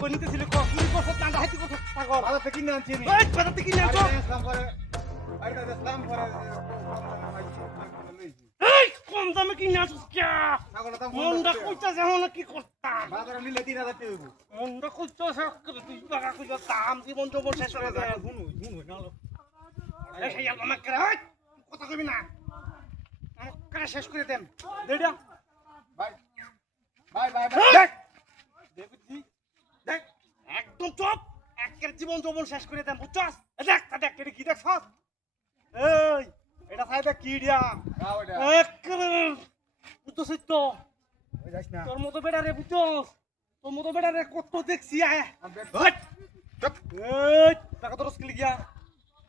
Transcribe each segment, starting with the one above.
কই নিতেছিলি ক কি করছ না হাইতে করছ পাগল বাজার থেকে কিনে আনছি আমি এই বাজার থেকে কিনে আনছো ইসলাম করে আইটা ইসলাম করে এই কম দামে কিনে আনছিস কে ছাগলের দাম মনটা কইতাছে এখন কি করতাম বাজারে নিলে 3000 টাকা হইব মনটা কইতাছে তুই টাকা কইছ দাম জীবন জবন শেষ হয়ে যায় শুনু না এই সেই আমাকে রে কথা কইবি না আমাকে শেষ করে দেন দেড়া ভাই ভাই ভাই দেখ দেখি দেখ একদম চুপ একের জীবন যৌবন শেষ করে দেন বুঝছস দেখ দেখ এটা কি দেখছস এই এটা সাইডে কি দিয়া গাও এটা একের বুঝছস তো ওই যাস না তোর মতো বেটা রে বুঝছস তোর মতো বেটা রে কত দেখছি আয় হট চুপ এই টাকা তোর স্কিল গিয়া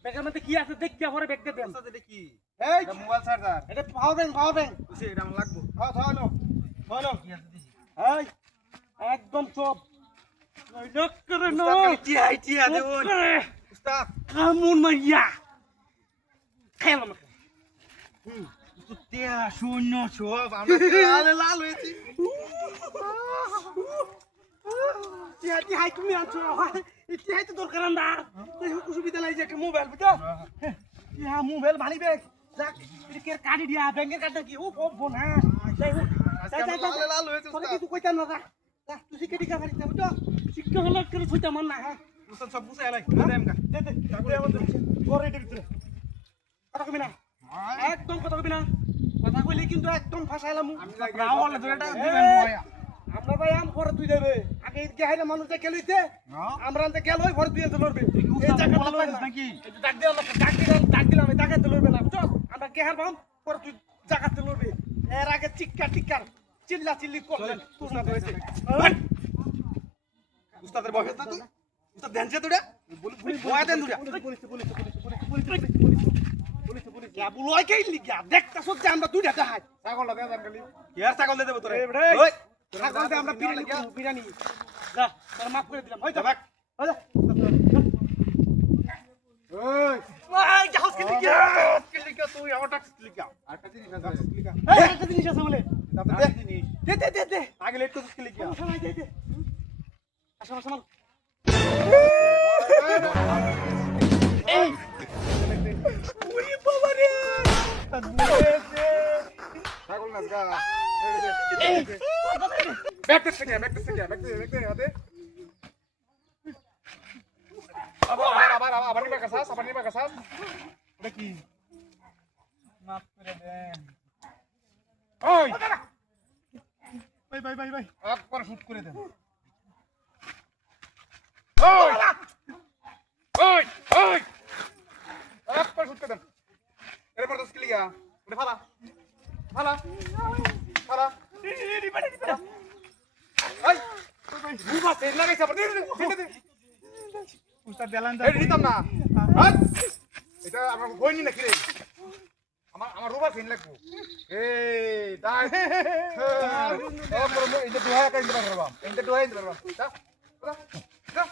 ব্যাগের মধ্যে কি আছে দেখ কি পরে ব্যাগ দে দেন এটা কি এই এটা মোবাইল চার্জার এটা পাওয়ার ব্যাংক বুঝছি এটা আমার লাগবে হ্যাঁ ধরো ধরো কি আছে দিছি এই একদম চুপ নইলক করে না উস্তাদ টিয়া দেবো উস্তাদ কামুন মাইয়া খেলা আমাকে তো টিয়া শূন্য সব আমরা লাল লাল হয়েছি টিহাই হাই তুমি আনছো টিহাই তো দরকার না এই সুবিধা নাই যে একটা মোবাইল বুঝছো ইহা মোবাইল ভালি ব্যাগ যাক এর কাটি দিয়া ব্যাংকের কার্ডটা কি ও ফোন হ্যাঁ যাই হোক লাল লাল হয়েছে তোরা উস্তাদ কিছু কইতাম না যা তুই শিখে টিকা পারিস না বুঝছো শিক্ষা হলো করে ছুইতা মান না হ্যাঁ উস্তাদ সব বুঝাই আলাই দে আমকা দে ঘরে এটার ভিতরে কথা কবি না একদম কথা কবি না কথা কইলে কিন্তু একদম ফাঁসাইলাম আমি রাওয়ালে ধরেটা দিবেন বয়া আমরা ভাই আম পরে তুই দেবে আগে ঈদকে হাইলে মানুষ দেখে লইতে আমরা আনতে গেল ওই পরে তুই এতে লড়বে এই জায়গা তো লড়বে নাকি এই যে ডাক দিলাম ডাক দিলাম এই জায়গাতে লড়বে না বুঝছো আমরা কে হারবাম পরে তুই জায়গাতে লড়বে এর আগে চিৎকার চিল্লা চিল্লি করলেন তুই না হয়েছে উস্তাদের বয়স না তুই উস্তাদ দেন যে দুটা বয়া দেন দুটা পুলিশ বুলয় কে লিগা দেখতাছ যে আমরা দুইটা দেখাই ছাগলটা দেন খালি কি আর ছাগল দিয়ে দেব তোরে ওই ছাগল দিয়ে আমরা বিরিয়ানি যা তোর মাফ করে দিলাম হই যা ওই ওই যাস কি লিগা তুই আমার টাক্স লিখা আরেকটা জিনিস আছে লিখা এই একটা জিনিস আছে বলে তাতে দে জিনিস দে আগে লেট করছিস কি লিখা সময় দে আসো এই ওরে বাবা রে ছাগল নাচ গা এই ব্যাক টেস্ট আদে আবার নিবা কাছাস এটা কি মাফ করে দেন ওই ভাই একবার শুট করে দেন ওই একবার শুট করে দেন এরপর তো স্কিল গা ওটা ফালা এই বুবা তেল লাগাইছ আবার দে উস্তাদ দেলান দা এই দিতাম না এটা আমার হইনি নাকি রে আমার রুবা ফিন লাগবো এই দাই এই যে দুহাই কাইন্দ পারবাম এই যে দুহাই দিতে পারবাম যা